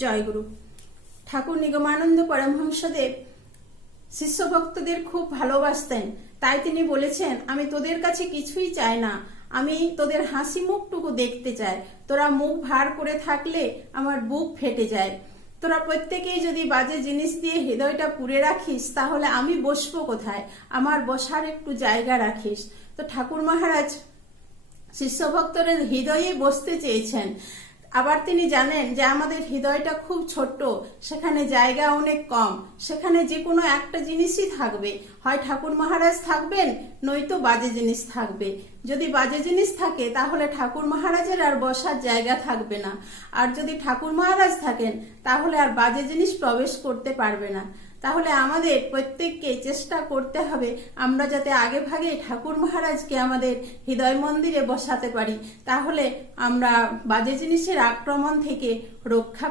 জয়গুরু। ঠাকুর নিগমানন্দ পরমহংসদেব শিষ্য ভক্তদের খুব ভালোবাসতেন। তাই তিনি বলেছেন, আমি তোদের কাছে কিছুই চাই না, আমি তোদের হাসি মুখটুকু দেখতে চাই। তোরা মুখ ভার করে থাকলে আমার বুক ফেটে যায়। তোরা প্রত্যেকেই যদি বাজে জিনিস দিয়ে হৃদয়টা পুড়ে রাখিস, তাহলে আমি বসবো কোথায়? আমার বসার একটু জায়গা রাখিস। তো ঠাকুর মহারাজ শিষ্য ভক্তদের হৃদয়ে বসতে চেয়েছেন। আবার তিনি জানেন যে আমাদের হৃদয়টা খুব ছোট্ট, সেখানে জায়গা অনেক কম, সেখানে যে কোনো একটা জিনিসই থাকবে, হয় ঠাকুর মহারাজ থাকবেন, নয়তো বাজে জিনিস থাকবে। যদি বাজে জিনিস থাকে তাহলে ঠাকুর মহারাজের আর বসার জায়গা থাকবে না, আর যদি ঠাকুর মহারাজ থাকেন তাহলে আর বাজে জিনিস প্রবেশ করতে পারবে না। তাহলে আমাদের প্রত্যেককে চেষ্টা করতে হবে আমরা যাতে আগে ভাগে ঠাকুর মহারাজকে আমাদের হৃদয় মন্দিরে বসাতে পারি, তাহলে আমরা বাজে জিনিসের আক্রমণ থেকে রক্ষা